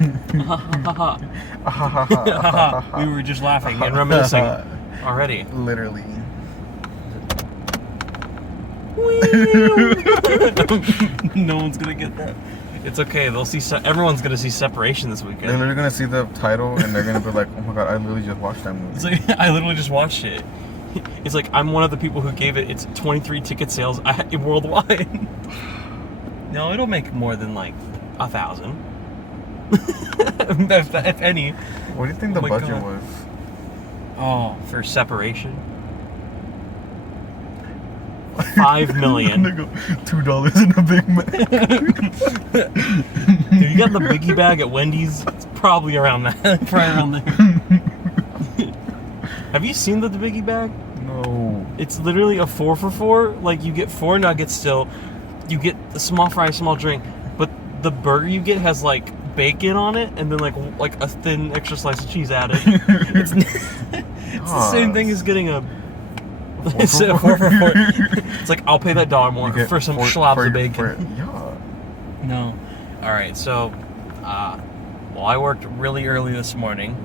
We were just laughing and reminiscing already. Literally. No one's gonna get that. It's okay. They'll see. Everyone's gonna see Separation this weekend. They're literally gonna see the title and they're gonna be like, "Oh my god, I literally just watched that movie." It's like I literally just watched it. It's like I'm one of the people who gave it its 23 ticket sales worldwide. No, it'll make more than like 1,000, if any. What do you think the budget was? Oh, for Separation. $5 million. $2 in a Big Mac. Dude, you got the biggie bag at Wendy's? It's probably around that. Probably around there. Have you seen the biggie bag? No. It's literally a 4 for $4. Like you get 4 nuggets still. You get a small fry, small drink, but the burger you get has like bacon on it, and then like a thin extra slice of cheese added. It's the same thing as getting a. It's a 4 for $4. It's like I'll pay that $1 more for some schlobs of bacon. Yeah. No. All right. So, well, I worked really early this morning,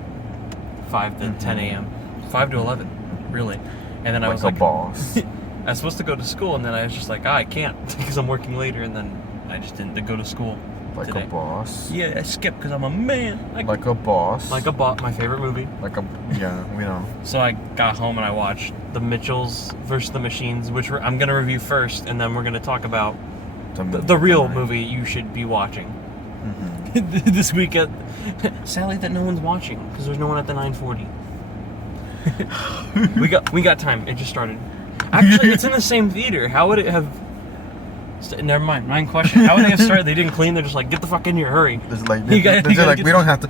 5 to 10 a.m., 5 to 11, really, and then I was like, a boss. I was supposed to go to school, and then I was just like, I can't because I'm working later, and then I just didn't go to school. Like today. a boss. Yeah, I skipped because I'm a man. Like a boss. Like a boss. My favorite movie. Yeah, we know. So I got home and I watched The Mitchells versus the Machines, which I'm gonna review first, and then we're gonna talk about the real movie you should be watching this weekend. Sadly, that no one's watching because there's no one at the 9:40. we got time. It just started. Actually, it's in the same theater. How would it have? Never mind. My question. How would they have started? They didn't clean. They're just like, get the fuck in here, hurry. There's like, we don't have to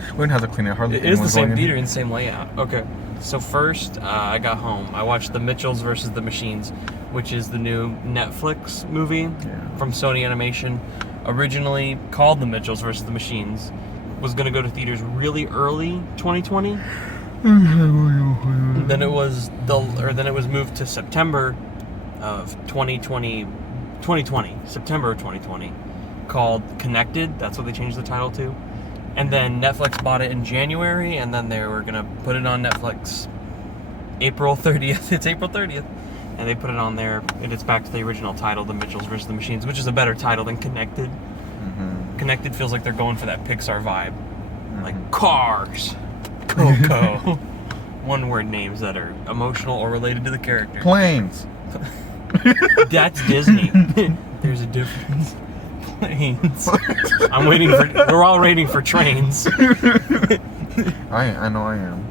clean it. Hardly. It is the same theater and same layout. Okay. So first, I got home. I watched The Mitchells versus the Machines, which is the new Netflix movie from Sony Animation. Originally called The Mitchells versus the Machines, was gonna go to theaters really early 2020. Then it was moved to September of 2020, September of 2020, called Connected. That's what they changed the title to. And then Netflix bought it in January, and then they were gonna put it on Netflix April 30th. It's April 30th, and they put it on there, and it's back to the original title, The Mitchells vs. the Machines, which is a better title than Connected. Connected feels like they're going for that Pixar vibe, like Cars, Coco. One-word names that are emotional or related to the character. Planes. That's Disney. There's a difference. Planes. We're all waiting for trains. I know I am.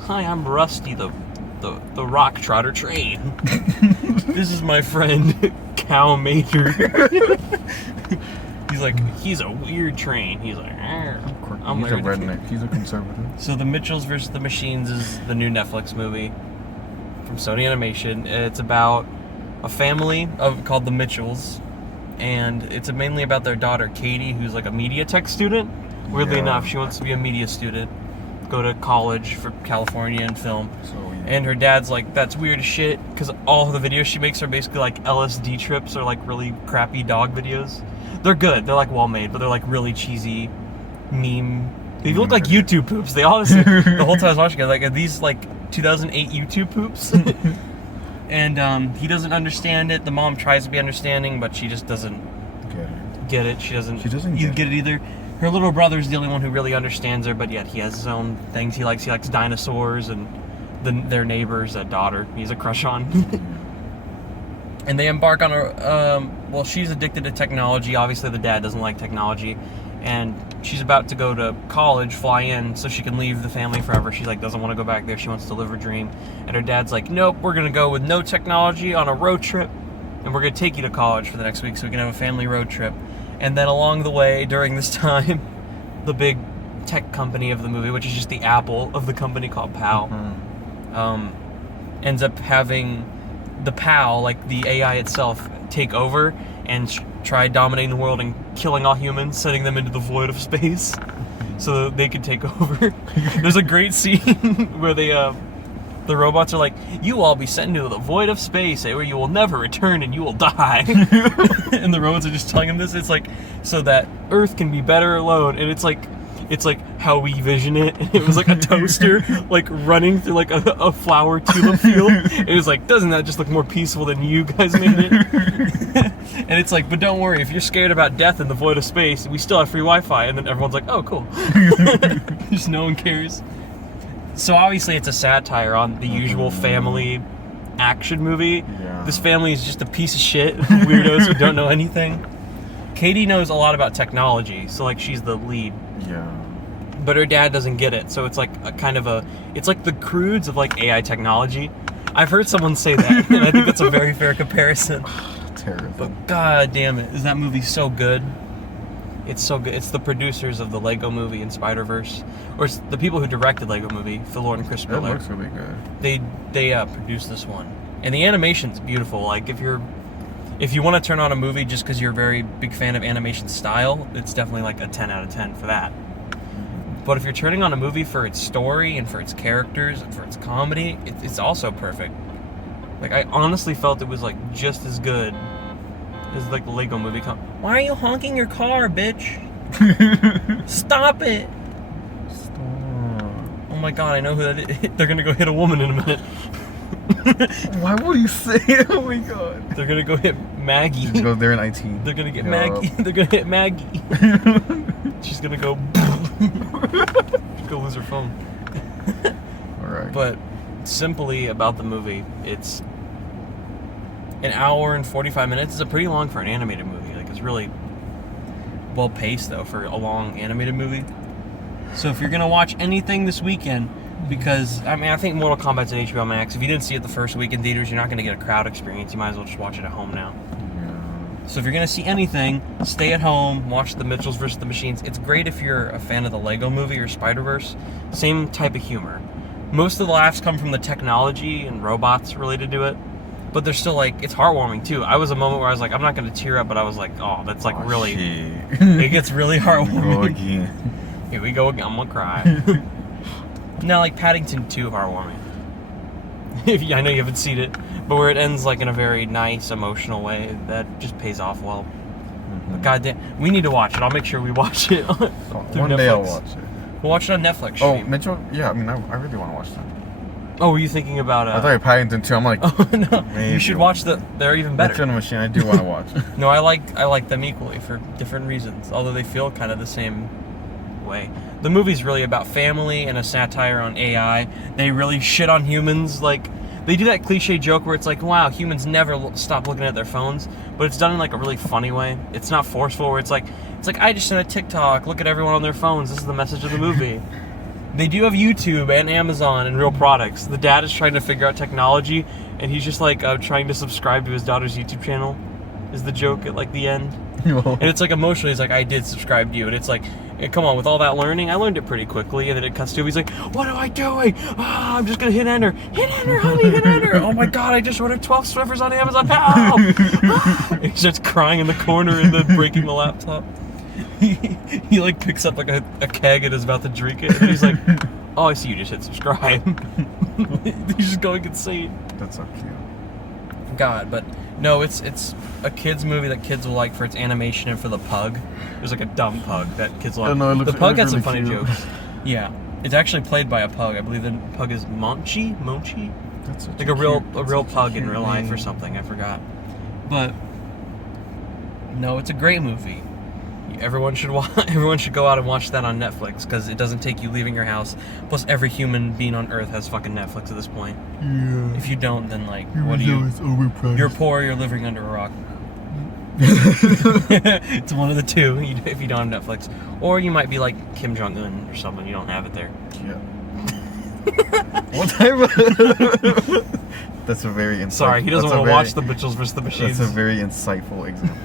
Hi, I'm Rusty, the rock trotter train. This is my friend Cow Mater. He's a weird train. He's like, he's a redneck. He's a conservative. So The Mitchells vs. the Machines is the new Netflix movie from Sony Animation. It's about a family called the Mitchells, and it's mainly about their daughter Katie, who's like a media tech student. Weirdly enough, she wants to be a media student, go to college for California and film. And her dad's like, that's weird as shit, because all of the videos she makes are basically like LSD trips or like really crappy dog videos. They're good. They're like well made, but they're like really cheesy meme. They look like YouTube poops. They honestly, the whole time I was watching it, like, are these like 2008 YouTube poops? And he doesn't understand it. The mom tries to be understanding, but she just doesn't get it. She doesn't get it either. Her little brother's the only one who really understands her, but yet he has his own things he likes. He likes dinosaurs and their neighbor's daughter he's a crush on. And they embark on a, she's addicted to technology. Obviously the dad doesn't like technology. And she's about to go to college, fly in, so she can leave the family forever. She like doesn't want to go back there. She wants to live her dream. And her dad's like, nope, we're going to go with no technology on a road trip. And we're going to take you to college for the next week so we can have a family road trip. And then along the way, during this time, the big tech company of the movie, which is just the Apple of the company called PAL, ends up having the PAL, like the AI itself, take over and try dominating the world and killing all humans, sending them into the void of space so that they could take over. There's a great scene where the robots are like, you all be sent into the void of space where you will never return and you will die. And the robots are just telling them this. It's like, so that Earth can be better alone. And it's like, it's like how we vision it. And it was like a toaster, like running through like a flower tulip field. And it was like, doesn't that just look more peaceful than you guys made it? And it's like, but don't worry, if you're scared about death in the void of space, we still have free Wi-Fi. And then everyone's like, oh, cool. Just no one cares. So obviously it's a satire on the usual family action movie. Yeah. This family is just a piece of shit, weirdos who don't know anything. Katie knows a lot about technology, so like she's the lead. Yeah. But her dad doesn't get it, so it's like a kind of a, it's like the crudes of like AI technology. I've heard someone say that, and I think that's a very fair comparison. Terrible. But god damn it, is that movie so good? It's so good. It's the producers of the Lego Movie and Spider-Verse, or it's the people who directed Lego Movie, Phil Lord and Chris It Miller. looks really good. They produced this one, and the animation's beautiful. Like if you want to turn on a movie just because you're a very big fan of animation style, it's definitely like a 10 out of 10 for that. But if you're turning on a movie for its story and for its characters and for its comedy, it's also perfect. Like I honestly felt it was like just as good as like the Lego Movie. Why are you honking your car, bitch? Stop it! Stop. Oh my god, I know who that is. They're gonna go hit a woman in a minute. Why would you say it? Oh my god. They're gonna go hit Maggie. Just go there in IT. They're gonna get Yup. Maggie. They're gonna hit Maggie. She's gonna go. She's gonna lose her phone. Alright. But simply about the movie, it's an hour and 45 minutes. It's a pretty long for an animated movie. Like it's really well paced though for a long animated movie. So if you're gonna watch anything this weekend, because I mean I think Mortal Kombat's on HBO Max. If you didn't see it the first week in theaters, you're not gonna get a crowd experience. You might as well just watch it at home now. Yeah. So if you're gonna see anything, stay at home, watch The Mitchells vs. the Machines. It's great if you're a fan of the Lego Movie or Spider-Verse. Same type of humor. Most of the laughs come from the technology and robots related to it, but they're still like, it's heartwarming too. I was a moment where I was like, I'm not gonna tear up, but I was like, oh, that's like really, shit. it gets really heartwarming. Go again. Here we go again, I'm gonna cry. No, like Paddington 2 heartwarming. I know you haven't seen it, but where it ends like in a very nice, emotional way, that just pays off well. Mm-hmm. God damn, we need to watch it. I'll make sure we watch it. Oh, one day I'll watch it. We'll watch it on Netflix. Oh, Stream. Mitchell? Yeah, I mean, I really want to watch that. Oh, were you thinking about? I thought you were Paddington too. I'm like, Oh no, maybe you should watch they're even better. Mitchell and the Machine, I do want to watch. No, I like them equally for different reasons, although they feel kind of the same way. The movie's really about family and a satire on AI. They really shit on humans. Like, they do that cliche joke where it's like, wow, humans never stop looking at their phones, but it's done in like a really funny way. It's not forceful where it's like, I just sent a TikTok, look at everyone on their phones, this is the message of the movie. They do have YouTube and Amazon and real products. The dad is trying to figure out technology, and he's just like trying to subscribe to his daughter's YouTube channel, is the joke at like the end. And it's like emotionally, he's like, I did subscribe to you. And it's like, come on, with all that learning, I learned it pretty quickly. And then it cuts to him, he's like, what am I doing? Ah, I'm just going to hit enter. Hit enter, honey, hit enter. Oh my God, I just ordered 12 Swiffers on Amazon. Help! Ah! He starts crying in the corner and then breaking the laptop. He like picks up like a keg and is about to drink it. And he's like, oh, I see you just hit subscribe. He's just going insane. That's so cute. God, but no, it's a kids movie that kids will like for its animation and for the pug. There's like a dumb pug that kids will like. know, The pug has some really funny cute. jokes. Yeah, it's actually played by a pug. I believe the pug is Monchi. That's such Like a real cute pug in cute real life or name. something. I forgot. But no, it's a great movie. Everyone should everyone should go out and watch that on Netflix because it doesn't take you leaving your house. Plus, every human being on Earth has fucking Netflix at this point. Yeah. If you don't, then like, what do you? It's overpriced. You're poor. You're living under a rock. It's one of the two. If you don't have Netflix, or you might be like Kim Jong-un or something. You don't have it there. Yeah. What type of... That's a very insightful... Sorry, he doesn't want to watch the Mitchells vs. the Machines. That's a very insightful example.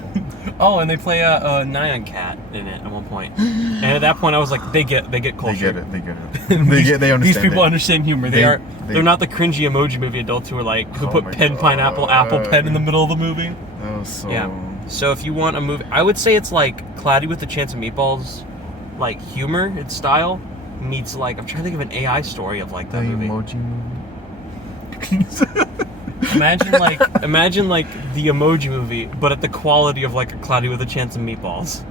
Oh, and they play a Nyan cat in it at one point. And at that point, I was like, they get culture. They get it. They understand. These people it. understand humor. They're not the cringy emoji movie adults who are like who Oh put my pen, God. pineapple, apple pen in the middle of the movie. That was so... Yeah. So if you want a movie, I would say it's like Cloudy with a Chance of Meatballs, like humor, its style meets like, I'm trying to think of an AI story of like The that movie. emoji movie. Imagine like the Emoji Movie, but at the quality of like a Cloudy with a Chance of Meatballs.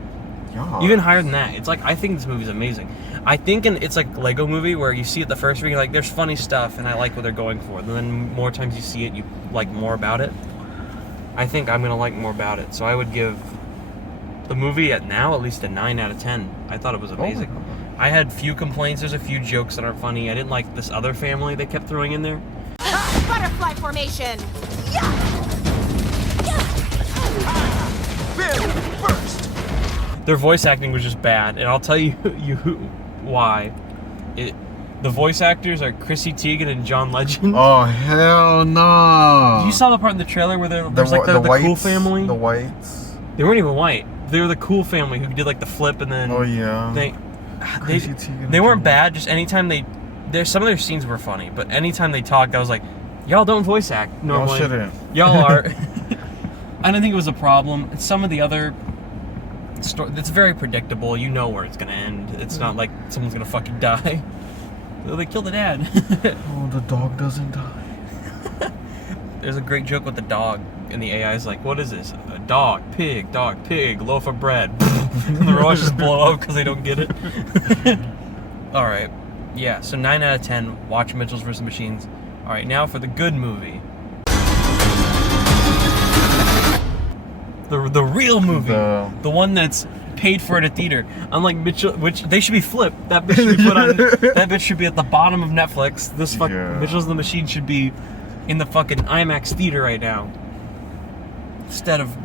Yeah. Even higher than that. It's like, I think this movie's amazing. I think it's like Lego Movie where you see it the first week, like, there's funny stuff and I like what they're going for. And then more times you see it, you like more about it. I think I'm going to like more about it. So I would give the movie at least a 9 out of 10. I thought it was amazing. Oh. I had few complaints. There's a few jokes that aren't funny. I didn't like this other family they kept throwing in there. Butterfly formation. First. Their voice acting was just bad, and I'll tell you why. The voice actors are Chrissy Teigen and John Legend. Oh hell no! You saw the part in the trailer where there's like the whites, cool family. The whites. They weren't even white. They were the cool family who did like the flip and then. Oh yeah. They weren't bad. Just anytime some of their scenes were funny, but anytime they talked, I was like, y'all don't voice act normally. Y'all shouldn't. Y'all are. I don't think it was a problem. Some of the other it's very predictable. You know where it's gonna end. It's not like someone's gonna fucking die. They killed the dad. Oh, the dog doesn't die. There's a great joke with the dog, and the AI is like, "What is this? A dog, pig, loaf of bread." And the robots just blow up because they don't get it. All right, yeah. So 9 out of 10. Watch Mitchells vs. Machines. All right, now for the good movie. The real movie, the one that's paid for at a theater. Unlike Mitchell, which they should be flipped. That bitch should be put on. That bitch should be at the bottom of Netflix. This Mitchell's and the Machine should be in the fucking IMAX theater right now. Instead of,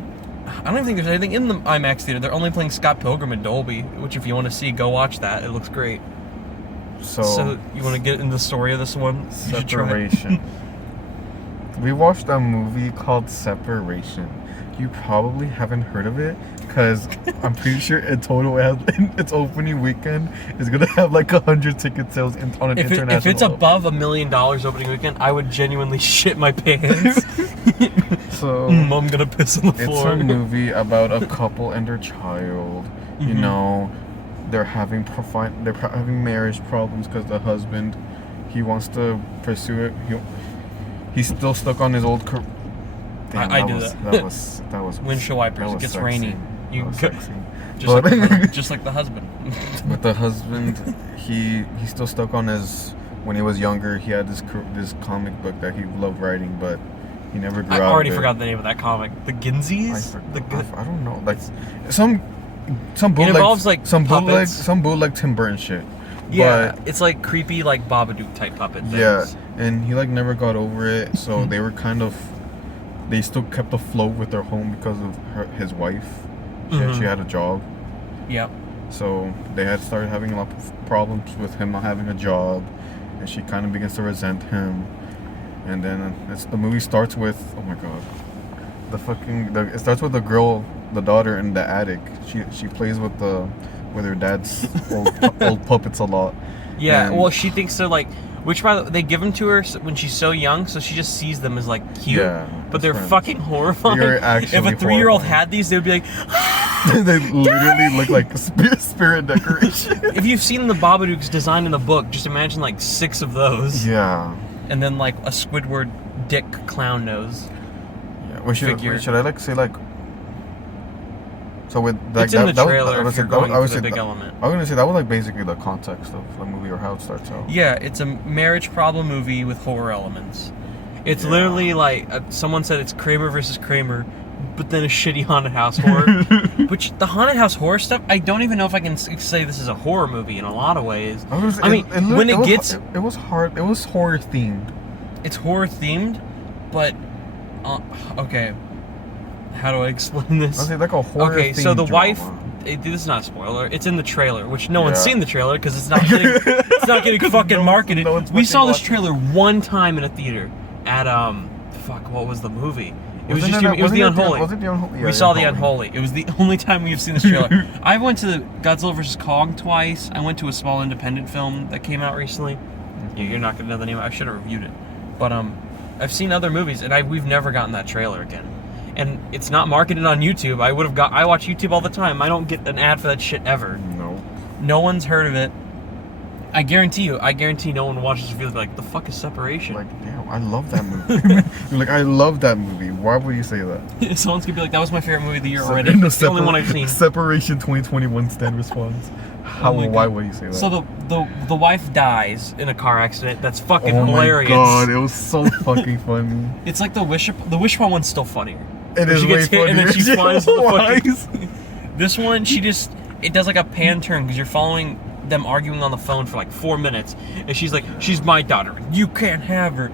I don't even think there's anything in the IMAX theater. They're only playing Scott Pilgrim in Dolby, which if you want to see, go watch that. It looks great. So you want to get into the story of this one? Separation. We watched a movie called Separation. You probably haven't heard of it because I'm pretty sure in total its opening weekend is gonna have like 100 ticket sales on an international. If it's above $1 million opening weekend, I would genuinely shit my pants. So I'm gonna piss on the floor. It's a movie about a couple and their child. Mm-hmm. You know, they're having marriage problems because the husband, he wants to pursue it. He's still stuck on his old career. Damn, I do that. That was windshield wipers. It gets sexy. rainy. You sexy. just like the husband. But the husband, he's still stuck on his. When he was younger, he had this comic book that he loved writing, but he never grew out of it. I already forgot the name of that comic. The Ginzies. I don't know. Like some bootleg. It involves like some puppets. bootleg Tim Burton shit. Yeah, but, it's like creepy, like Babadook type puppet things. Yeah, and he like never got over it, so they were kind of. They still kept afloat with their home because of his wife. She had a job. Yep. So they had started having a lot of problems with him not having a job, and she kind of begins to resent him. And then the movie starts with, oh my god, it starts with the girl, the daughter in the attic. She plays with her dad's old puppets a lot. Yeah. And well, she thinks they're like. Which, by the way, they give them to her when she's so young, so she just sees them as, like, cute. Yeah, but they're fucking horrifying. They're actually if a 3-year-old had these, they would be like, they literally look like a spirit decoration. If you've seen the Babadooks designed in the book, just imagine, like, 6 of those. Yeah. And then, like, a Squidward dick clown nose. Yeah. Should I, like, say, like... So with like it's in the trailer if you're going for the big element. I was gonna say that was like basically the context of the movie or how it starts out. Yeah, it's a marriage problem movie with horror elements. It's literally like someone said it's Kramer versus Kramer, but then a shitty haunted house horror. Which the haunted house horror stuff, I don't even know if I can say this is a horror movie in a lot of ways. It was hard. It was horror themed. It's horror themed, but okay. How do I explain this? I say like a horror. Okay, so the drama. wife. This is not a spoiler. It's in the trailer, which no one's seen the trailer because it's not getting. It's not getting fucking marketed. We saw this trailer one time in a theater at what was the movie? It was The Unholy. Was it The Unholy? Yeah, we saw The Unholy. It was the only time we've seen this trailer. I went to Godzilla vs. Kong twice. I went to a small independent film that came out recently. Yeah, you're not gonna know the name. I should have reviewed it, but I've seen other movies and we've never gotten that trailer again. And it's not marketed on YouTube. I watch YouTube all the time. I don't get an ad for that shit ever. No. No one's heard of it. I guarantee no one watches the feels like, the fuck is Separation? Like, damn, I love that movie. You're like, I love that movie. Why would you say that? Someone's gonna be like, that was my favorite movie of the year already. It's the only one I've seen. Separation 2021 stand response. Why would you say that? So the wife dies in a car accident. That's fucking hilarious. Oh my god, it was so fucking funny. It's like the Wishbone one's still funnier. It is she way gets hit funnier. and then she flies the Why? fucking... This one, it does like a pan turn because you're following them arguing on the phone for like 4 minutes, and she's like, she's my daughter, you can't have her.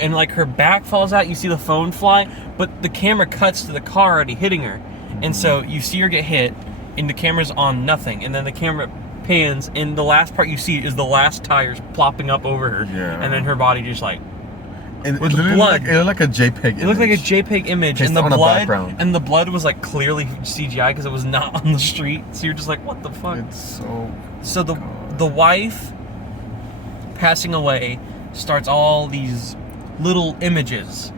And like her back falls out, you see the phone fly, but the camera cuts to the car already hitting her, and so you see her get hit, and the camera's on nothing, and then the camera pans, and the last part you see is the last tires plopping up over her, and then her body just like. And it with looked blood. like a JPEG image. It looked like a JPEG image, and the on a blood, background. and the blood was like clearly CGI because it was not on the street. So you're just like, what the fuck? It's so the wife passing away starts all these little images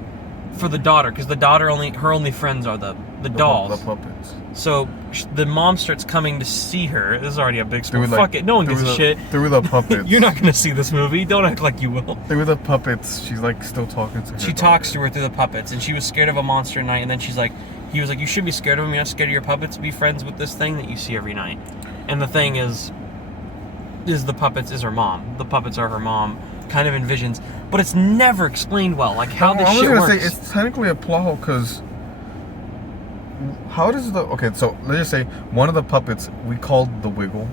for the daughter, because the daughter her only friends are the dolls. The puppets. So the mom starts coming to see her. This is already a big spoiler. Like, fuck it, no one gives a shit. Through the puppets. You're not gonna see this movie. Don't act like you will. Through the puppets, she's like still talking to her. She talks to her through the puppets, and she was scared of a monster night, and then he was like, you should be scared of him, you're not scared of your puppets, be friends with this thing that you see every night. And the thing is the puppets is her mom. The puppets are her mom, kind of envisions, but it's never explained well, like how this shit works. I was gonna say, it's technically a plot hole, because how does okay, so let's just say one of the puppets we called the Wiggle.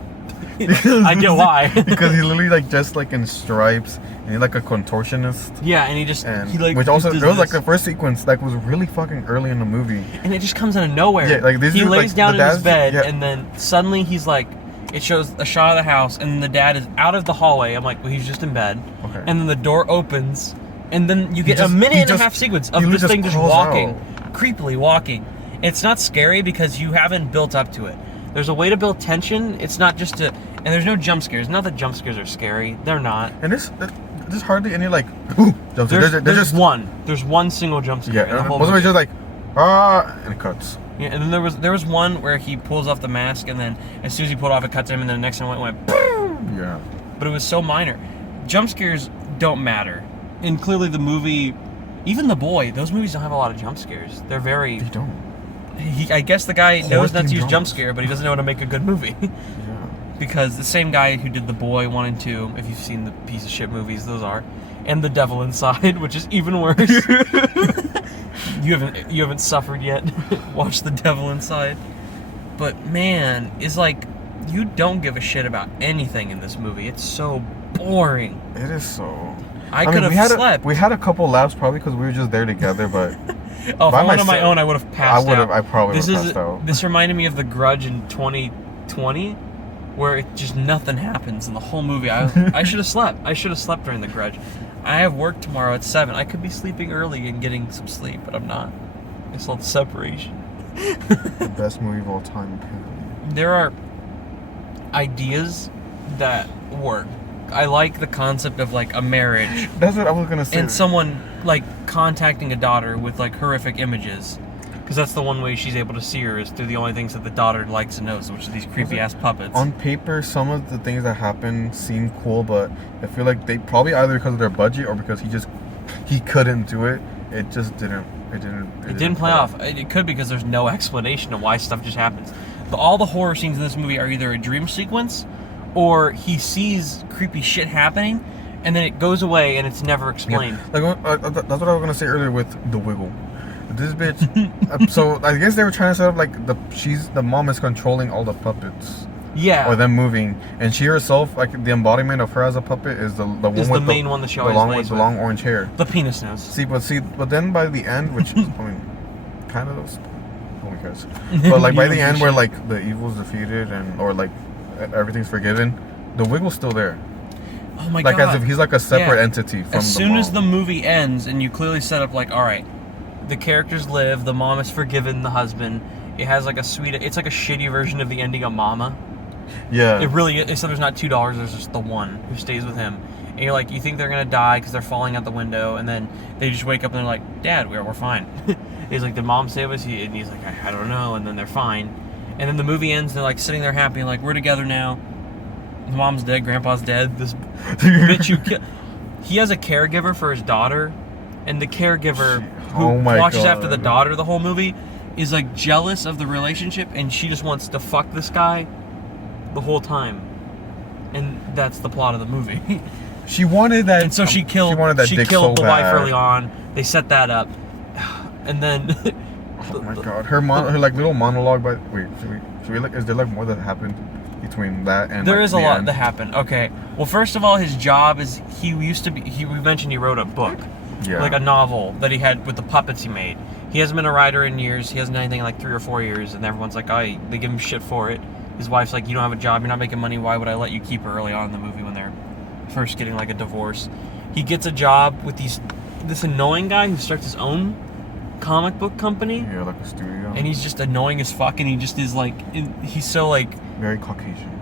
I get why. Because he literally like just like in stripes, and he's like a contortionist. Yeah, and he like which also there was like this. the first sequence that was really fucking early in the movie, and it just comes out of nowhere. Yeah, like he lays down in his bed, yeah. and then suddenly he's like, it shows a shot of the house, and the dad is out of the hallway. I'm like, well, he's just in bed. Okay. And then the door opens, and then you get a minute and a half sequence of this thing just walking, creepily walking. It's not scary because you haven't built up to it. There's a way to build tension. It's not just and there's no jump scares. Not that jump scares are scary. They're not. And there's hardly any like jump scares. There's just one. There's one single jump scare. Yeah, most of it's just like and it cuts. Yeah, and then there was one where he pulls off the mask, and then as soon as he pulled off, it cuts him, and then the next time it went. Yeah. But it was so minor. Jump scares don't matter, and clearly the movie, even The Boy, those movies don't have a lot of jump scares. They're very. They don't. I guess the guy knows not to use dramas. jump scare, but he doesn't know how to make a good movie. Yeah. Because the same guy who did The Boy 1 and 2, if you've seen the piece of shit movies, those are, and The Devil Inside, which is even worse. You haven't suffered yet. Watch The Devil Inside. But man, it's like you don't give a shit about anything in this movie. It's so boring. It is so. I could have slept. We had a couple laughs probably because we were just there together, but. Oh, if I went on my own, I would have passed out. I probably would have passed out. This reminded me of The Grudge in 2020, where it just nothing happens in the whole movie. I should have slept. I should have slept during The Grudge. I have work tomorrow at 7. I could be sleeping early and getting some sleep, but I'm not. It's called Separation. The best movie of all time, apparently. There are ideas that work. I like the concept of like a marriage. That's what I was gonna say. And someone like contacting a daughter with like horrific images, because that's the one way she's able to see her is through the only things that the daughter likes and knows, which are these creepy ass puppets. On paper, some of the things that happen seem cool, but I feel like they probably either because of their budget or because he couldn't do it. It just didn't. It didn't play off. It could because there's no explanation of why stuff just happens. All the horror scenes in this movie are either a dream sequence, or he sees creepy shit happening, and then it goes away and it's never explained. Yeah. Like that's what I was gonna say earlier with the Wiggle. This bitch. So I guess they were trying to set up like the mom is controlling all the puppets. Yeah. Or them moving, and she herself, like the embodiment of her as a puppet, is the one with the main one that she always lays with. The long orange hair. The penis nose. But then by the end, which is, I mean, kind of those. Oh my gosh. But like by the end, where like the evil's defeated or like everything's forgiven, the Wiggle's still there. Oh my god. Like as if he's like a separate entity from the mom. As soon as the movie ends, and you clearly set up like, all right, the characters live, the mom has forgiven the husband. It has like it's like a shitty version of the ending of Mama. Yeah. It really is. So there's not $2, there's just the one who stays with him. And you're like, you think they're going to die because they're falling out the window, and then they just wake up and they're like, Dad, we're fine. He's like, did Mom save us? And he's like, I don't know. And then they're fine. And then the movie ends, and they're like sitting there happy, and like, we're together now. mom's dead, grandpa's dead. This bitch you kill. He has a caregiver for his daughter, and the caregiver who watches after the daughter the whole movie is like jealous of the relationship, and she just wants to fuck this guy the whole time. And that's the plot of the movie. She wanted that. And so she killed the wife early on. They set that up. And then oh my god. Her like little monologue, but wait, should we like, is there like more that happened between that and there like, is a lot that happened. Okay. Well, first of all, his job is we mentioned he wrote a book. Yeah. Like a novel that he had with the puppets he made. He hasn't been a writer in years. He hasn't done anything in like 3 or 4 years, and everyone's like, oh, they give him shit for it. His wife's like, you don't have a job, you're not making money, why would I let you keep her early on in the movie when they're first getting like a divorce? He gets a job with this annoying guy who starts his own comic book company. Yeah, like a studio. And he's just annoying as fuck, and he just is like, he's so like... very Caucasian.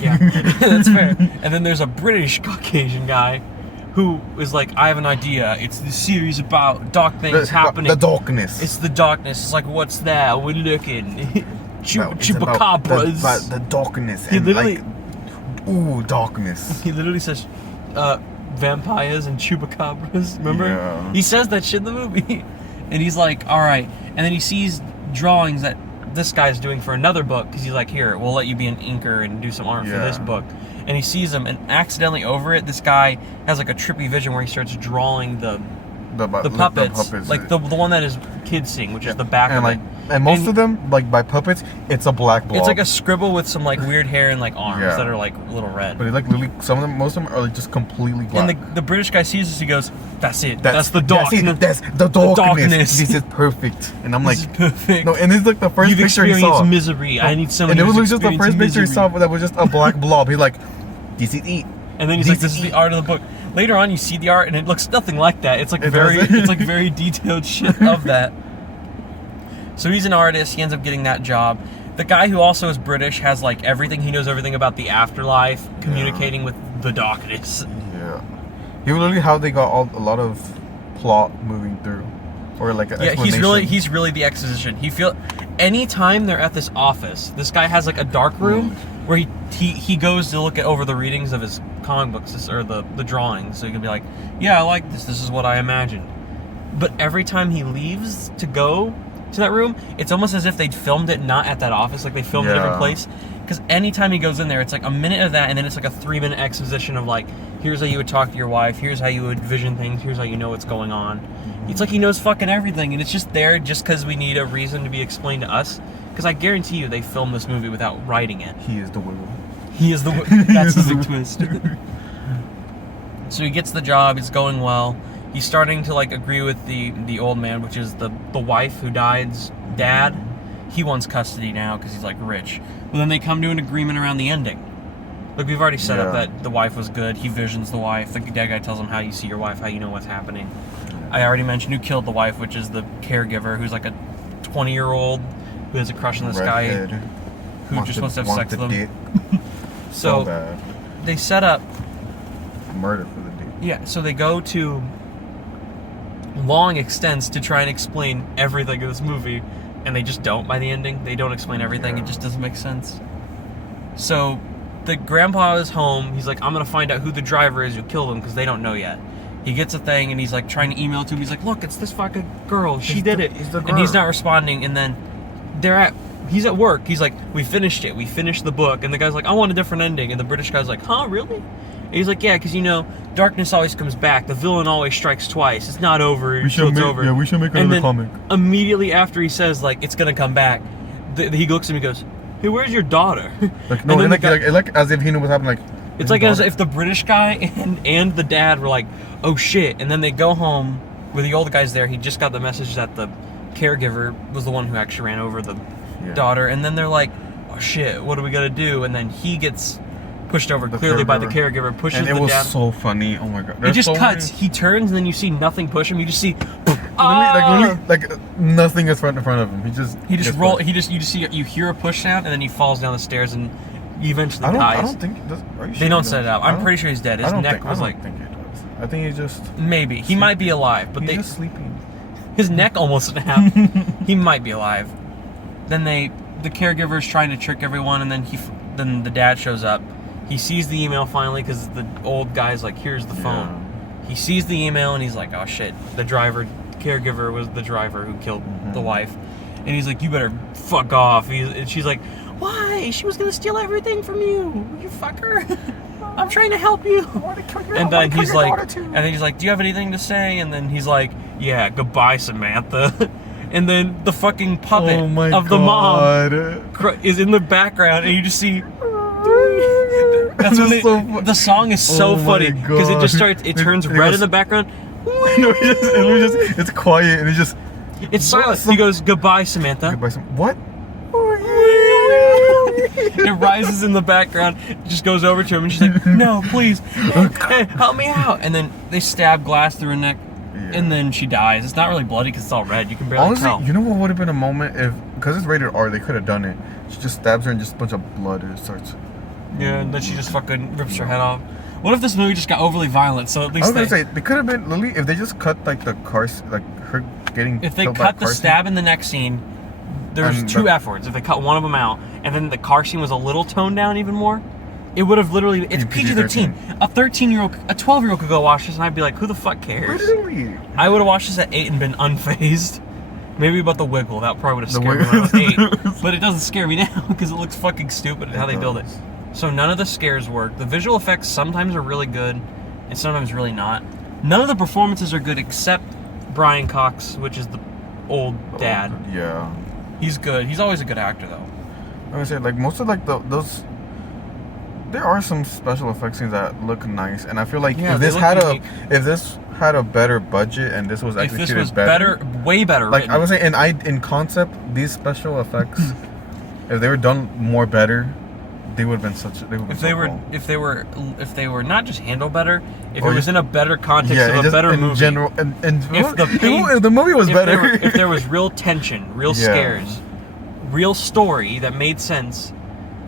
Yeah, that's fair. And then there's a British Caucasian guy who is like, I have an idea. It's the series about dark things happening. The darkness. It's the darkness. It's like, what's that? We're looking. Chupacabras. About the darkness. He literally... like, ooh, darkness. He literally says, vampires and chupacabras. Remember? Yeah. He says that shit in the movie. And he's like, alright. And then he sees drawings that this guy's doing for another book, because he's like, here, we'll let you be an inker and do some art for this book. And he sees them, and accidentally over it, this guy has like a trippy vision where he starts drawing the puppets, like the one that his kids sing, which is the back of it. And most of them, like by puppets, it's a black blob. It's like a scribble with some like weird hair and like arms that are like a little red. But like literally, most of them are like just completely black. And the British guy sees this, he goes, "That's it. That's the darkness. That's the darkness. This is perfect." And I'm like, "This is perfect." No, and it's like the first picture he saw. Misery. I need someone. And it was just the first picture he saw that was just a black blob. He's like, "This is it." And then he's like, "This is the art of the book." Later on, you see the art, and it looks nothing like that. It's like very detailed shit of that. So he's an artist. He ends up getting that job. The guy who also is British has like everything. He knows everything about the afterlife, communicating with the darkness. Yeah. He literally how they got a lot of plot moving through, or like he's really the exposition. Anytime they're at this office, this guy has like a dark room where he goes to look over the readings of his comic books or the drawings, so he can be like, yeah, I like this. This is what I imagined. But every time he leaves to go to that room, it's almost as if they'd filmed it not at that office, like they filmed it a different place. Because anytime he goes in there, it's like a minute of that, and then it's like a 3-minute exposition of like, here's how you would talk to your wife, here's how you would vision things, here's how you know what's going on. It's like he knows fucking everything, and it's just there just because we need a reason to be explained to us. Because I guarantee you they filmed this movie without writing it. He is the wiggle. He is the that's the big twist. So he gets the job, it's going well. He's starting to like agree with the old man, which is the wife who died's dad. He wants custody now because he's like rich. But then they come to an agreement around the ending. Like we've already set up that the wife was good. He visions the wife. The dead guy tells him how you see your wife, how you know what's happening. I already mentioned who killed the wife, which is the caregiver, who's like a 20-year-old who has a crush on this guy who just wants to have sex with him. So they set up murder for the dude. Yeah, so they go to long extents to try and explain everything in this movie, and they just don't by the ending. They don't explain everything. It just doesn't make sense. So the grandpa is home. He's like, I'm going to find out who the driver is who killed him because they don't know yet. He gets a thing, and he's like trying to email to him. He's like, look, it's this fucking girl. She did it. And he's not responding, and then he's at work. He's like, we finished it. We finished the book. And the guy's like, I want a different ending. And the British guy's like, huh, really? And he's like, yeah, because you know, darkness always comes back. The villain always strikes twice. It's not over until it's over. Yeah, we should make another comic. Immediately after he says, like, it's going to come back, he looks at him and goes, hey, where's your daughter? Like, no, like as if he knew what happened. Like, it's like as if the British guy and the dad were like, oh shit. And then they go home where the old guy's there. He just got the message that the caregiver was the one who actually ran over the daughter. And then they're like, oh shit, what are we going to do? And then he gets pushed over clearly by the caregiver, pushes the dad. And it was so funny. Oh my god. It just cuts. He turns and then you see nothing push him. You just see like nothing is in front of him. He just roll. You hear a push sound and then he falls down the stairs and he eventually dies. I don't think it does. Are you sure they don't set it out. I'm pretty sure he's dead. His neck was like. I don't think it does. I think he's just. Maybe he might be alive, but he's just sleeping. His neck almost snapped. He might be alive. Then the caregiver's trying to trick everyone, and then then the dad shows up. He sees the email finally because the old guy's like, here's the phone. He sees the email and he's like, oh shit, the caregiver was the driver who killed the wife. And he's like, you better fuck off. And she's like, why? She was gonna steal everything from you. You fucker. I'm trying to help you. And then he's like, do you have anything to say? And then he's like, yeah, goodbye, Samantha. And then the fucking puppet of the mom is in the background, and you just see. That's when the song is so funny because it just starts. It turns red in the background. It's quiet and it's silent. He goes, goodbye, Samantha. Goodbye, what? It rises in the background. It just goes over to him, and she's like, no, please, hey, help me out. And then they stab glass through her neck, and then she dies. It's not really bloody because it's all red. You can barely tell. You know what would have been a moment if, because it's rated R, they could have done it. She just stabs her and just a bunch of blood and it starts. Yeah, and then she just fucking rips her head off. What if this movie just got overly violent? So at least I was gonna say they could have been Lily if they just cut like the car, like her getting. If they cut the stab in the next scene, there's two F words. If they cut one of them out, and then the car scene was a little toned down even more, it would have literally. It's PG-13. A 13-year-old, a 12-year-old could go watch this, and I'd be like, who the fuck cares? Literally. I would have watched this at 8 and been unfazed. Maybe about the wiggle. That probably would have scared me when I was 8. But it doesn't scare me now because it looks fucking stupid at how they build it. So none of the scares work. The visual effects sometimes are really good and sometimes really not. None of the performances are good except Brian Cox, which is the old dad. Yeah. He's good. He's always a good actor though. Like I said, like most of like those there are some special effects scenes that look nice, and I feel like if this had a better budget and this was executed if this was better, way better. Like written. I was saying, in concept, these special effects, if they were done more better, they would have been such. If they were not just handled better, if it was in a better context of a better movie. General, if the movie was better. If there was real tension, real scares, real story that made sense,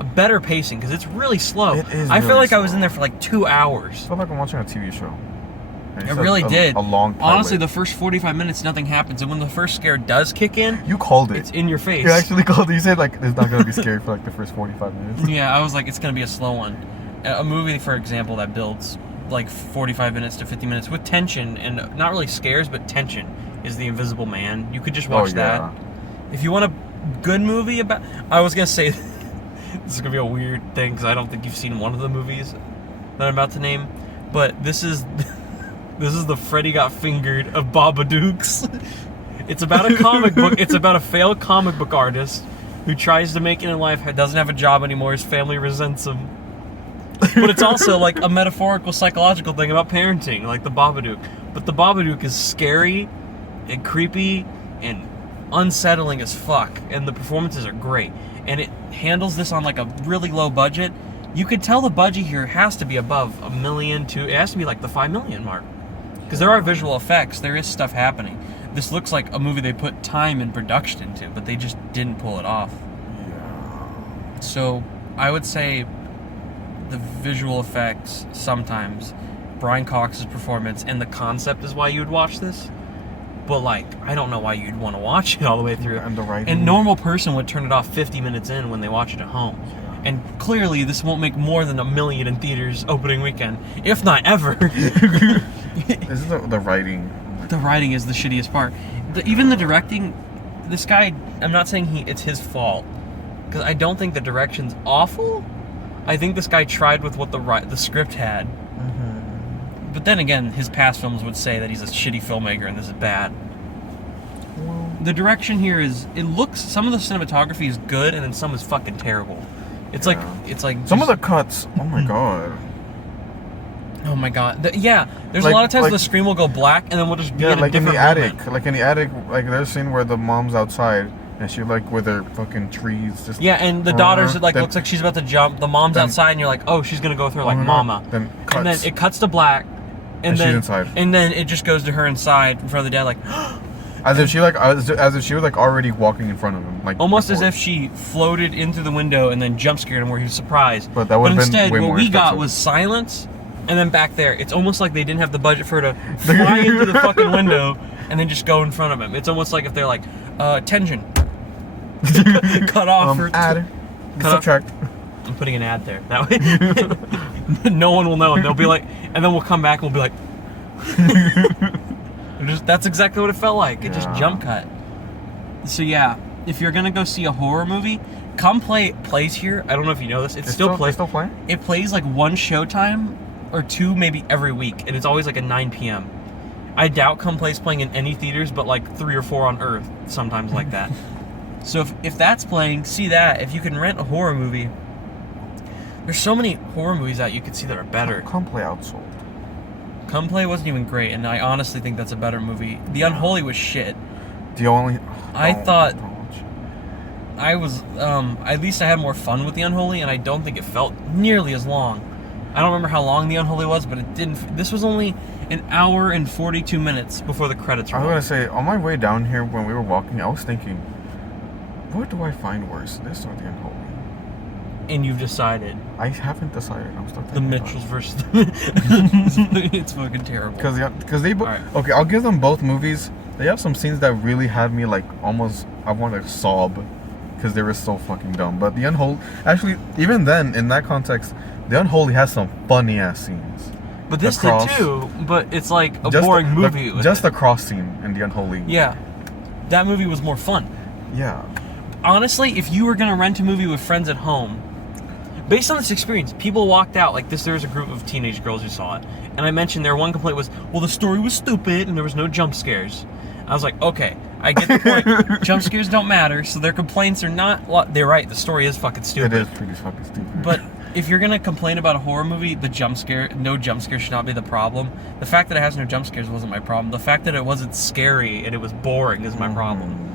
a better pacing because it's really slow. I feel like I was in there for like 2 hours. I feel like I'm watching a TV show. It really did. A long pilot. Honestly, the first 45 minutes, nothing happens. And when the first scare does kick in... You called it. It's in your face. You actually called it. You said, like, it's not going to be scary for, like, the first 45 minutes. Yeah, I was like, it's going to be a slow one. A movie, for example, that builds, like, 45 minutes to 50 minutes with tension, and not really scares, but tension, is The Invisible Man. You could just watch that. If you want a good movie about... I was going to say... this is going to be a weird thing, because I don't think you've seen one of the movies that I'm about to name. But this is... This is the Freddy Got Fingered of Babadooks. It's about a comic book. It's about a failed comic book artist who tries to make it in life, doesn't have a job anymore, his family resents him. But it's also like a metaphorical, psychological thing about parenting, like the Babadook. But the Babadook is scary and creepy and unsettling as fuck, and the performances are great. And it handles this on like a really low budget. You could tell the budget here has to be above $1 million it has to be like the $5 million mark. Because there are visual effects, there is stuff happening. This looks like a movie they put time and production into, but they just didn't pull it off. Yeah. So, I would say the visual effects, sometimes, Brian Cox's performance, and the concept is why you would watch this. But, like, I don't know why you'd want to watch it all the way through. And the writing. And normal person would turn it off 50 minutes in when they watch it at home. And clearly, this won't make more than $1 million in theaters opening weekend, if not ever. This is the writing. The writing is the shittiest part. Even the directing, this guy, I'm not saying it's his fault, because I don't think the direction's awful. I think this guy tried with what the script had. Mm-hmm. But then again, his past films would say that he's a shitty filmmaker and this is bad. The direction here some of the cinematography is good and then some is fucking terrible. It's like some of the cuts. Oh my god. Oh my god. There's a lot of times the screen will go black and then we'll just be in a different in the attic. moment. Like in the attic, like there's a scene where the mom's outside and she like with her fucking trees just. Yeah, and the daughter's looks like she's about to jump. The mom's outside and you're like, oh, she's gonna go through like mama. Then cuts. And then it cuts to black. And then she's inside. And then it just goes to her inside in front of the dad like as if she was like already walking in front of him, like almost before. as if she floated in through the window and then jump scared him where he was surprised. But that would have been instead, way what more we got expensive. was silence, and then back there, it's almost like they didn't have the budget for her to fly into the fucking window and then just go in front of him. It's almost like if they're like, tension, cut off or add, cut subtract. I'm putting an ad there. That way, no one will know. And they'll be like, and then we'll come back and we'll be like, that's exactly what it felt like. It just jump cut. So yeah, if you're gonna go see a horror movie, Come Play plays here. I don't know if you know this. It still plays. Still playing? It plays like one showtime or two maybe every week, and it's always like at 9 p.m. I doubt Come Play's playing in any theaters, but like 3 or 4 on Earth, sometimes like that. So if that's playing, see that. If you can rent a horror movie, there's so many horror movies out you could see that are better. Come Play outsold. Come Play wasn't even great, and I honestly think that's a better movie. The Unholy was shit. The only... I thought... I was, at least I had more fun with The Unholy, and I don't think it felt nearly as long. I don't remember how long The Unholy was, but it didn't... This was only an hour and 42 minutes before the credits rolled. I was going to say, on my way down here when we were walking, I was thinking, what do I find worse, this or The Unholy? And you've decided. I haven't decided. I'm still The thinking Mitchells versus... It's fucking terrible. Because they both... Right. Okay, I'll give them both movies. They have some scenes that really had me, like, almost... I want to sob. Because they were so fucking dumb. But The Unholy... Actually, even then, in that context, The Unholy has some funny-ass scenes. But this did too, but it's like a just boring movie. Just the cross scene in The Unholy. Yeah. That movie was more fun. Yeah. Honestly, if you were going to rent a movie with friends at home, based on this experience, people walked out, like this, there was a group of teenage girls who saw it, and I mentioned their one complaint was, well, the story was stupid and there was no jump scares. I was like, okay, I get the point. Jump scares don't matter, so their complaints are not... They're right, the story is fucking stupid. It is pretty fucking stupid. But if you're going to complain about a horror movie, no jump scare should not be the problem. The fact that it has no jump scares wasn't my problem. The fact that it wasn't scary and it was boring is my problem.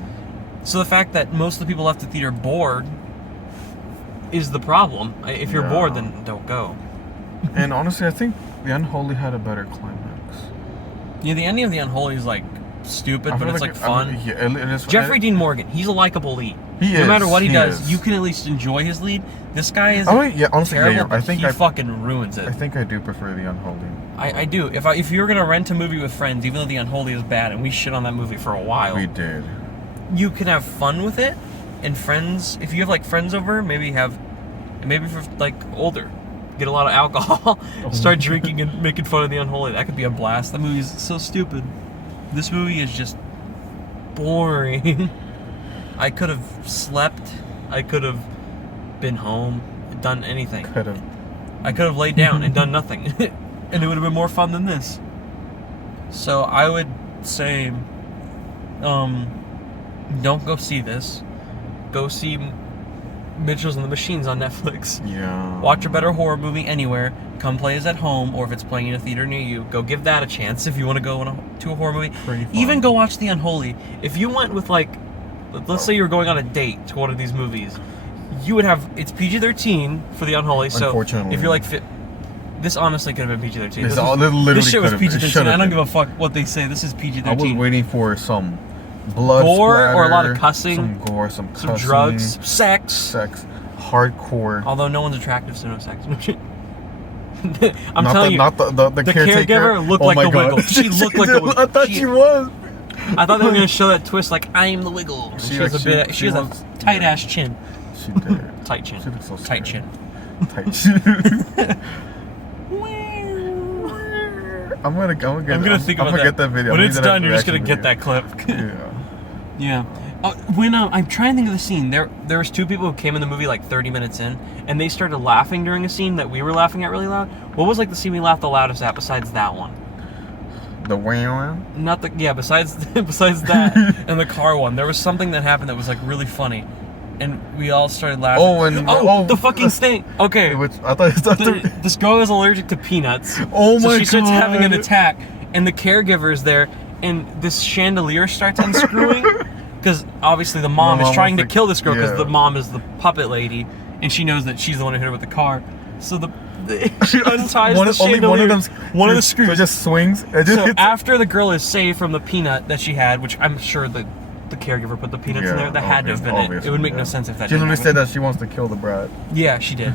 So the fact that most of the people left the theater bored is the problem. If you're bored, then don't go. And honestly, I think The Unholy had a better climax. Yeah, the ending of The Unholy is like stupid, but it's like fun. It is, Jeffrey Dean Morgan, he's a likable lead. No matter what he does, you can at least enjoy his lead. This guy is honestly, terrible, I think he fucking ruins it. I think I do prefer The Unholy. I do. If you were gonna rent a movie with friends, even though The Unholy is bad, and we shit on that movie for a while, We did. you can have fun with it, and friends. If you have like friends over, maybe for like older, get a lot of alcohol, start drinking and making fun of The Unholy. That could be a blast. That movie's so stupid. This movie is just boring. I could have slept. I could have been home, done anything. I could have laid down and done nothing, and it would have been more fun than this. So I would say, don't go see this. Go see Mitchells and the Machines on Netflix. Yeah. Watch a better horror movie anywhere. Come Play is at home, or if it's playing in a theater near you, go give that a chance if you want to go to a horror movie. Pretty fun. Even go watch The Unholy. If you went with like, let's say you were going on a date to one of these movies, you would have, it's PG-13 for The Unholy. So Unfortunately. if you're like, this honestly could have been PG-13. This shit was PG-13. I don't give a fuck what they say. This is PG-13. I was waiting for some blood gore splatter, or a lot of cussing, some gore, some cussing, drugs, sex, hardcore. Although no one's attractive, so no sex. I'm not telling you, not the caregiver looked like the Wiggle. She looked like the Wiggle. I thought she was. I thought they were gonna show that twist, like I am the Wiggle. She has a tight ass chin. She did. Tight chin. She looks so tight scary. chin. Tight chin. I'm gonna think about that. Get that video. When it's done, you're just gonna get that clip. Yeah. Yeah. When I'm trying to think of the scene, there was two people who came in the movie like 30 minutes in, and they started laughing during a scene that we were laughing at really loud. What was like the scene we laughed the loudest at besides that one? The wow. Not the besides that and the car one, there was something that happened that was like really funny, and we all started laughing. The fucking thing. Okay. I thought this girl is allergic to peanuts. Oh my god. So she starts having an attack, and the caregiver is there, and this chandelier starts unscrewing. Because obviously the mom is trying to kill this girl because the mom is the puppet lady, and she knows that she's the one who hit her with the car. So she unties the chandelier. One of the screws. So it just swings. So after the girl is saved from the peanut that she had, which I'm sure the caregiver put the peanuts in there, that had to have been it. It would make no sense if that didn't She literally happen. said that she wants to kill the brat. Yeah, she did.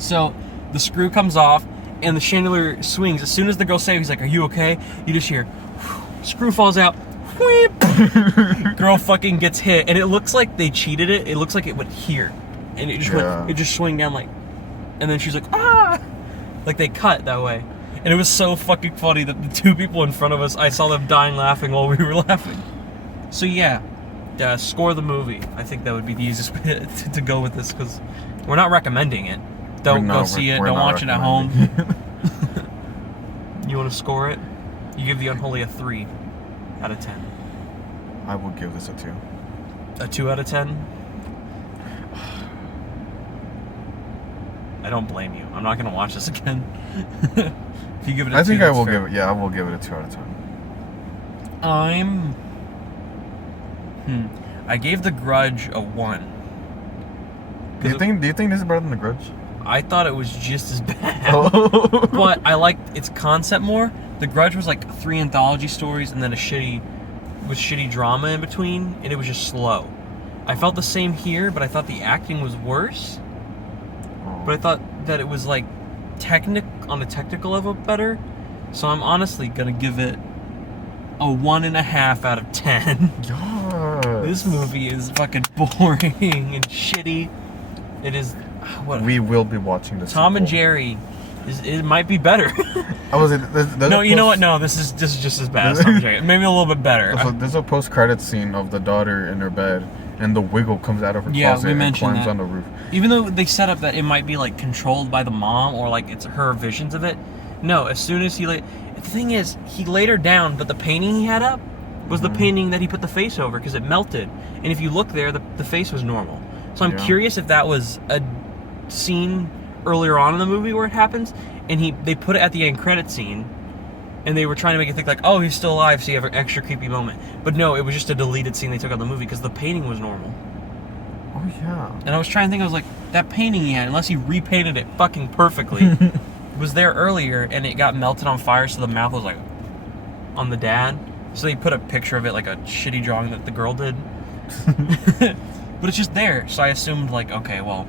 So the screw comes off, and the chandelier swings. As soon as the girl's saved, he's like, "Are you okay?" You just hear, screw falls out. Girl fucking gets hit, and it looks like they cheated it. It looks like it went here. and it just Yeah. went, it just swung down like, and then she's like, ah, like they cut that way, and it was so fucking funny that the two people in front of us, I saw them dying laughing while we were laughing. So yeah, score the movie. I think that would be the easiest way to go with this, because we're not recommending it. Don't go see it. Don't watch it at home. You want to score it? You give The Unholy a 3 out of 10. I will give this a 2. A 2 out of 10? I don't blame you. I'm not going to watch this again. If you give it a 2, I think I that's will fair. give it. Yeah, I will give it a 2 out of 10. I gave The Grudge a 1. Do you think this is better than The Grudge? I thought it was just as bad. Oh. But I liked its concept more. The Grudge was like 3 anthology stories and then a shitty drama in between, and it was just slow. I felt the same here, but I thought the acting was worse. But I thought that it was like on a technical level better. So I'm honestly gonna give it a 1.5 out of 10. Yes. This movie is fucking boring and shitty. It is. What? We will be watching this. Tom and Jerry. It might be better. No, You know what? No, this is just as bad as Tom and Jerry. Maybe a little bit better. There's a post-credit scene of the daughter in her bed, and the Wiggle comes out of her Yeah, closet we and mentioned climbs that. on the roof. Even though they set up that it might be like controlled by the mom or like it's her visions of it. No, as soon as the thing is, he laid her down, but the painting he had up was the painting that he put the face over because it melted. And if you look there, the face was normal. So I'm curious if that was a scene earlier on in the movie where it happens, and they put it at the end credit scene, and they were trying to make it think like, oh, he's still alive, so you have an extra creepy moment. But no, it was just a deleted scene they took out of the movie because the painting was normal. Oh yeah. And I was trying to think, I was like, that painting he had, unless he repainted it fucking perfectly, was there earlier, and it got melted on fire, so the mouth was like on the dad. So they put a picture of it, like a shitty drawing that the girl did. But it's just there, so I assumed like, okay, well,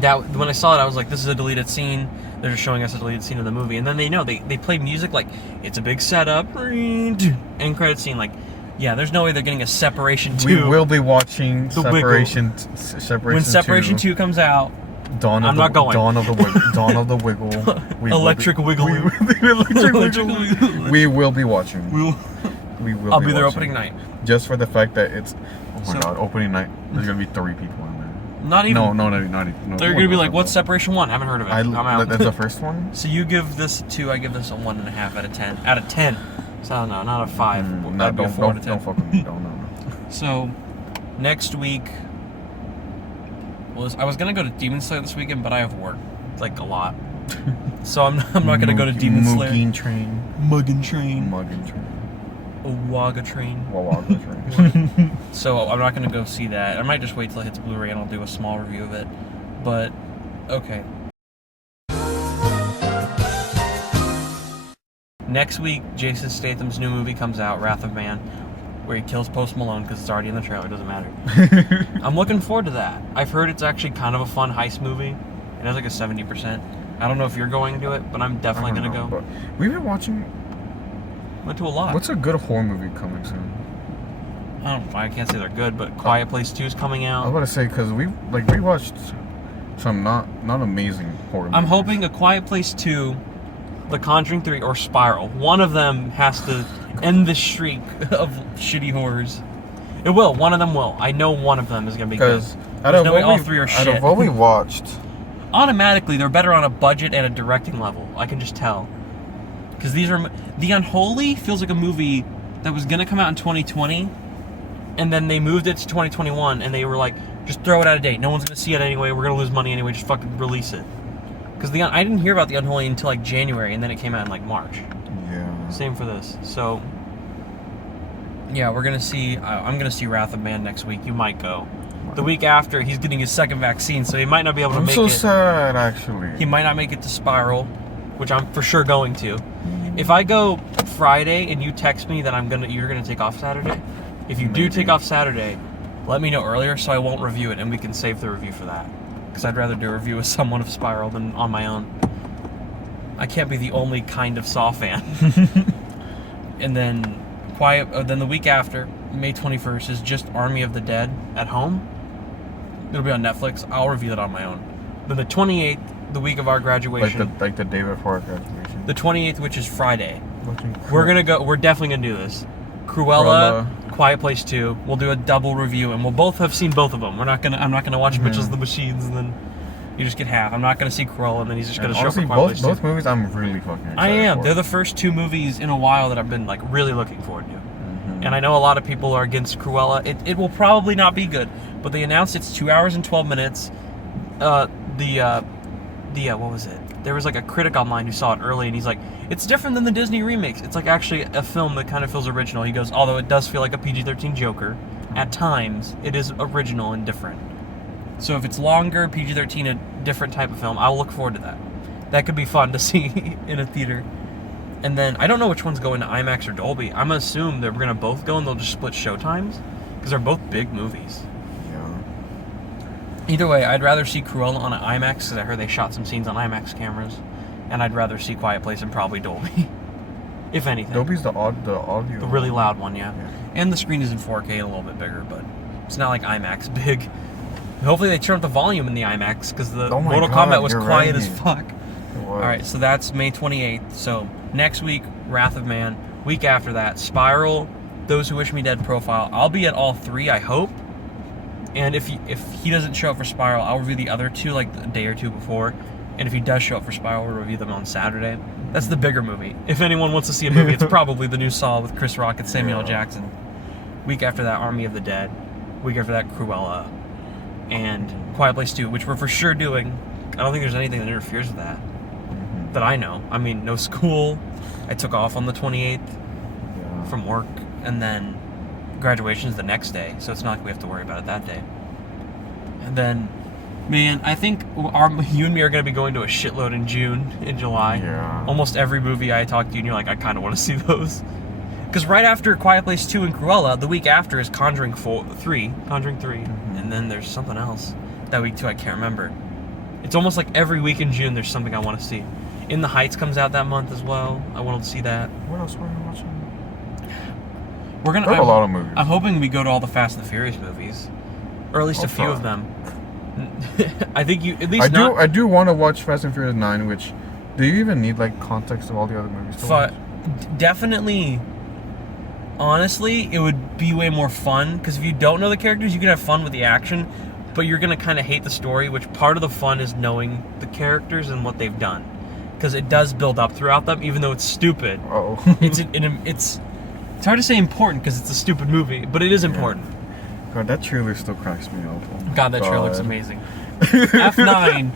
that when I saw it, I was like, this is a deleted scene. They're just showing us a deleted scene of the movie, and then they play music like it's a big setup, end credit scene. Like, yeah, there's no way they're getting a Separation 2. We will be watching The Separation. when Separation 2 comes out. Dawn of I'm the, not going. Dawn of the Wiggle. Dawn of the Wiggle. Electric Wiggle. Electric Wiggle. We will be watching. We will. I'll be there watching. opening night. Just for the fact that it's. Oh my So- god! Opening night. There's gonna be 3 people in there. Not even. No, not even. They're gonna be like, "What's Separation 1? Haven't heard of it. I'm out." That's the first one. So you give this a 2. I give this a 1.5 out of 10. Out of 10. So no, not a 5. That'd be a 4 out of 10. Don't fuck with me. No. So next week, I was gonna go to Demon Slayer this weekend, but I have work, like a lot. So I'm not gonna go to Demon Slayer. Mugging train. Muggin' Train. Owaga Train. Wawaga train. So I'm not gonna go see that. I might just wait till it hits Blu-ray and I'll do a small review of it. But okay. Next week, Jason Statham's new movie comes out, Wrath of Man, where he kills Post Malone because it's already in the trailer. Doesn't matter. I'm looking forward to that. I've heard it's actually kind of a fun heist movie. It has like a 70%. I don't know if you're going to it, but I'm definitely gonna go. But we've been watching. Went to a lot. What's a good horror movie coming soon? I can't say they're good, but Quiet Place 2 is coming I was out. about to say because we watched some not amazing horror movies. I'm hoping A Quiet Place 2, The Conjuring 3, or Spiral. One of them has to end this streak of shitty horrors. It will. One of them will. I know one of them is going to be good. Because all 3 are out shit. of what we watched, Automatically, they're better on a budget and a directing level. I can just tell. Because The Unholy feels like a movie that was going to come out in 2020, and then they moved it to 2021, and they were like, just throw it out of date. No one's going to see it anyway. We're going to lose money anyway. Just fucking release it. Because I didn't hear about The Unholy until like January, and then it came out in like March. yeah. Same for this. So, yeah, we're going to see, I'm going to see Wrath of Man next week. You might go. The week after, he's getting his second vaccine, so he might not be able to I'm make so it. sad, actually. He might not make it to Spiral, which I'm for sure going to. If I go Friday and you text me that you're gonna take off Saturday, if you do take off Saturday, let me know earlier so I won't review it and we can save the review for that. Because I'd rather do a review with someone of Spiral than on my own. I can't be the only kind of Saw fan. And then then the week after, May 21st, is just Army of the Dead at home. It'll be on Netflix. I'll review that on my own. Then the 28th, the week of our graduation. Like the day before our graduation. The 28th, which is Friday. Watching We're definitely gonna do this. Cruella, Quiet Place 2. We'll do a double review, and we'll both have seen both of them. I'm not gonna watch Mitchell's the Machines, and then you just get half. I'm not gonna see Cruella, and then he's just gonna show up for Quiet Place 2. Both movies I'm really fucking excited I am. for. They're the first 2 movies in a while that I've been like really looking forward to. And I know a lot of people are against Cruella. It will probably not be good, but they announced it's 2 hours and 12 minutes. What was it? There was like a critic online who saw it early, and he's like, it's different than the Disney remakes. It's like actually a film that kind of feels original. He goes, although it does feel like a PG-13 Joker, at times it is original and different. So if it's longer, PG-13, a different type of film, I'll look forward to that. That could be fun to see in a theater. And then, I don't know which one's going to IMAX or Dolby. I'm going to assume that we're going to both go and they'll just split showtimes, because they're both big movies. Yeah. Either way, I'd rather see Cruella on an IMAX, because I heard they shot some scenes on IMAX cameras. And I'd rather see Quiet Place and probably Dolby. If anything. Dolby's the audio. The really loud one, yeah. And the screen is in 4K, a little bit bigger, but it's not like IMAX big. Hopefully they turn up the volume in the IMAX, because the Mortal Kombat was quiet as fuck. Alright, so that's May 28th. So next week, Wrath of Man. Week after that, Spiral, Those Who Wish Me Dead Profile. I'll be at all 3, I hope. And if he doesn't show up for Spiral, I'll review the other 2 like a day or 2 before. And if he does show up for Spiral, we'll review them on Saturday. That's the bigger movie. If anyone wants to see a movie, it's probably the new Saw with Chris Rock and Samuel L. Jackson. Week after that, Army of the Dead. Week after that, Cruella. And Quiet Place 2, which we're for sure doing. I don't think there's anything that interferes with that. That I know. I mean, no school. I took off on the 28th from work, and then graduation is the next day, so it's not like we have to worry about it that day. And then, man, I think you and me are going to be going to a shitload in June, in July. Yeah. Almost every movie I talk to you, and you're like, I kind of want to see those. Because right after Quiet Place 2 and Cruella, the week after is Conjuring 3, and then there's something else. That week too, I can't remember. It's almost like every week in June there's something I want to see. In the Heights comes out that month as well. I wanted to see that. What else were we watching? We're gonna. There's a lot of movies. I'm hoping we go to all the Fast and the Furious movies, or at least a few of them. I think you at least. I do want to watch Fast and Furious 9. Which, do you even need like context of all the other movies? To watch? Definitely. Honestly, it would be way more fun because if you don't know the characters, you can have fun with the action, but you're gonna kind of hate the story. Which part of the fun is knowing the characters and what they've done. Because it does build up throughout them, even though it's stupid. Oh. it's hard to say important because it's a stupid movie, but it is important. God, that trailer still cracks me up. Oh God, that trailer looks amazing. F9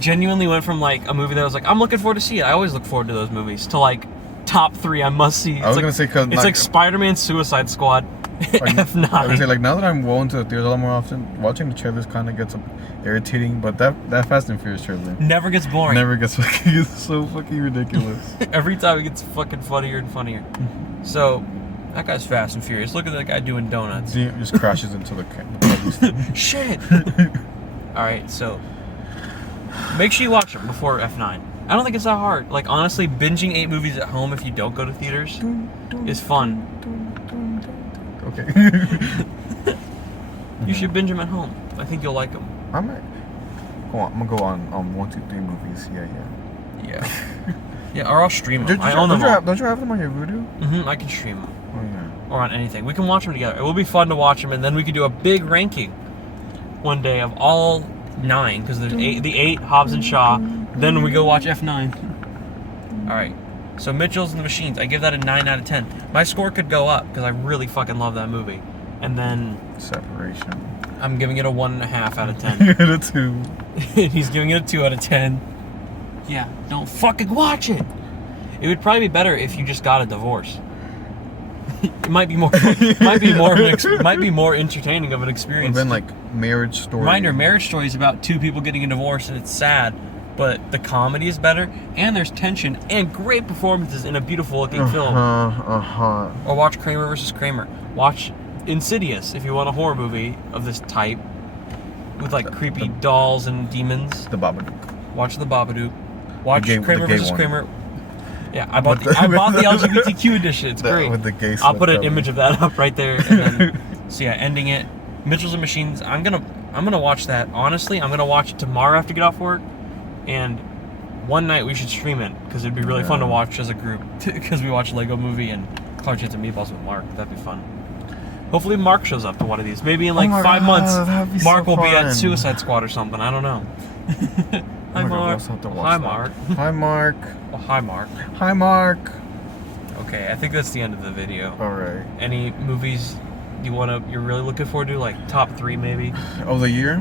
genuinely went from like a movie that I was like, I'm looking forward to see it. I always look forward to those movies. To like top 3 I must see. It's I was gonna say because it's like Spider-Man, Suicide Squad, F9. I was gonna say like now that I'm going to the theater a lot more often, watching the trailers kind of gets irritating. But that Fast and Furious trailer never gets boring. Never gets fucking. It's so fucking ridiculous. Every time it gets fucking funnier and funnier. So that guy's Fast and Furious. Look at that guy doing donuts. He just crashes into the Shit. All right, so make sure you watch them before F9. I don't think it's that hard. Like honestly, binging 8 movies at home if you don't go to theaters is fun. Okay. You should binge them at home. I think you'll like them. I'm gonna go on 1, 2, 3 movies. Yeah. Yeah, or I'll stream them. I own them all. Don't you have them on your Vudu? Mm-hmm. I can stream them. Oh yeah. Or on anything. We can watch them together. It will be fun to watch them, and then we can do a big ranking one day of all 9 because there's the 8 Hobbs and Shaw. Then we go watch F9. All right. So Mitchell's and the Machines, I give that a 9 out of 10. My score could go up because I really fucking love that movie. And then Separation. I'm giving it a 1.5 out of 10. A 2. He's giving it a 2 out of 10. Yeah, don't fucking watch it. It would probably be better if you just got a divorce. It might be more entertaining of an experience. Then like Marriage Story. Reminder, Marriage Story is about 2 people getting a divorce and it's sad, but the comedy is better and there's tension and great performances in a beautiful looking film. Or watch Kramer versus Kramer. Watch Insidious if you want a horror movie of this type with like creepy dolls and demons. The Babadook. Watch The Babadook. Watch Kramer versus Kramer. Yeah, I bought the LGBTQ edition. It's great. With the gay I'll put an image of that up right there. And then, so yeah, ending it. Mitchell's and Machines. I'm gonna I'm gonna watch that. Honestly, I'm gonna watch it tomorrow after I get off work, and one night we should stream it because it'd be really fun to watch as a group. Because we watch Lego Movie and Cloud Chase and Meatballs with Mark. That'd be fun. Hopefully Mark shows up to one of these. Maybe in like 5 months, Mark will be at Suicide Squad or something. I don't know. Hi, Mark. Hi, Mark. Hi, Mark. Oh, hi, Mark. Hi, Mark. Okay, I think that's the end of the video. All right. Any movies you're really looking forward to, like top 3 maybe? Of the year?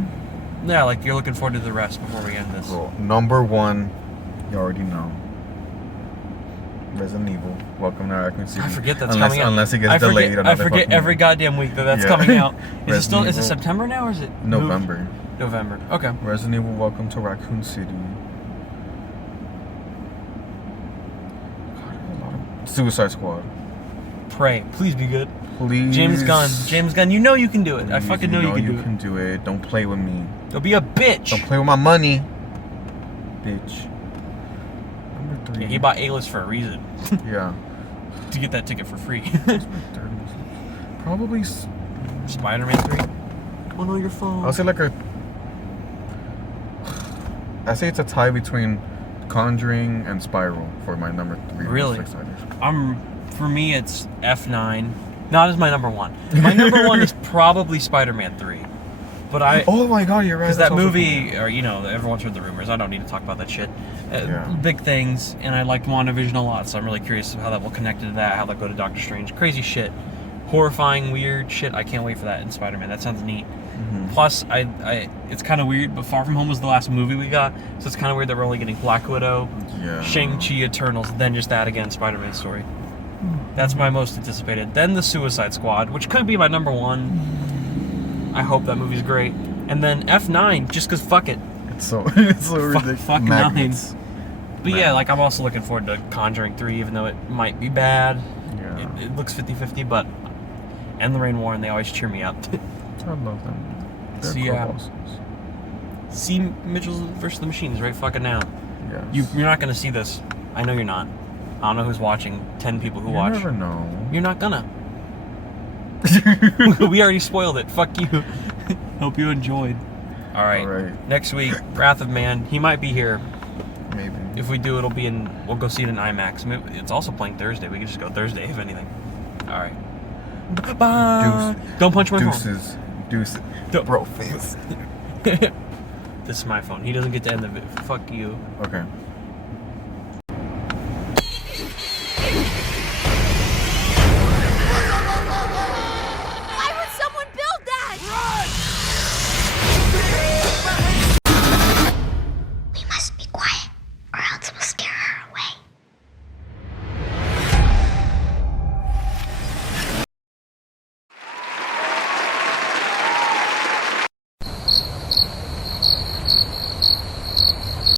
Yeah, like you're looking forward to the rest before we end this. Cool. Number 1, you already know. Resident Evil. Welcome to Raccoon City. I forget that's coming out. Unless it gets delayed. I forget every goddamn week that's coming out. Is it September now or is it November? November. Okay. Resident Evil Welcome to Raccoon City. Suicide Squad. Pray. Please be good. Please. James Gunn, you know you can do it. I fucking know you can do it. Do it. Don't play with me. Don't be a bitch. Don't play with my money. Bitch. Number 3. Yeah, he bought A-list for a reason. Yeah. To get that ticket for free. Probably Spider-Man 3. Come on your phone. I'll say I say it's a tie between Conjuring and Spiral for my number 3. Really? For me, it's F9. Not as my number 1. My number 1 is probably Spider-Man 3. But oh my god, you're right. Because that movie, or everyone's heard the rumors. I don't need to talk about that shit. Big things, and I liked WandaVision a lot, so I'm really curious how that will connect to that, how that go to Doctor Strange. Crazy shit. Horrifying, weird shit. I can't wait for that in Spider-Man. That sounds neat. Mm-hmm. Plus, it's kind of weird, but Far From Home was the last movie we got, so it's kind of weird that we're only getting Black Widow, Shang-Chi, Eternals, then just that again, Spider-Man story. That's my most anticipated. Then the Suicide Squad, which could be my number 1. I hope that movie's great. And then F9, just because fuck it. It's so ridiculous. Fuck 9. But yeah, like I'm also looking forward to Conjuring 3, even though it might be bad. Yeah. It looks 50-50, but... And the Rain Warren, they always cheer me up. I love them. They're So yeah. See Mitchell's vs. the Machines right fucking now. Yes. You're not going to see this. I know you're not. I don't know who's watching. 10 people who watch. You never know. You're not gonna. We already spoiled it. Fuck you. Hope you enjoyed. All right. Next week, Wrath of Man. He might be here. Maybe. If we do, we'll go see it in IMAX. It's also playing Thursday. We can just go Thursday, if anything. All right. Bye. Don't punch my phone. Deuces. Bro face. This is my phone. He doesn't get to end the video. Fuck you. Okay.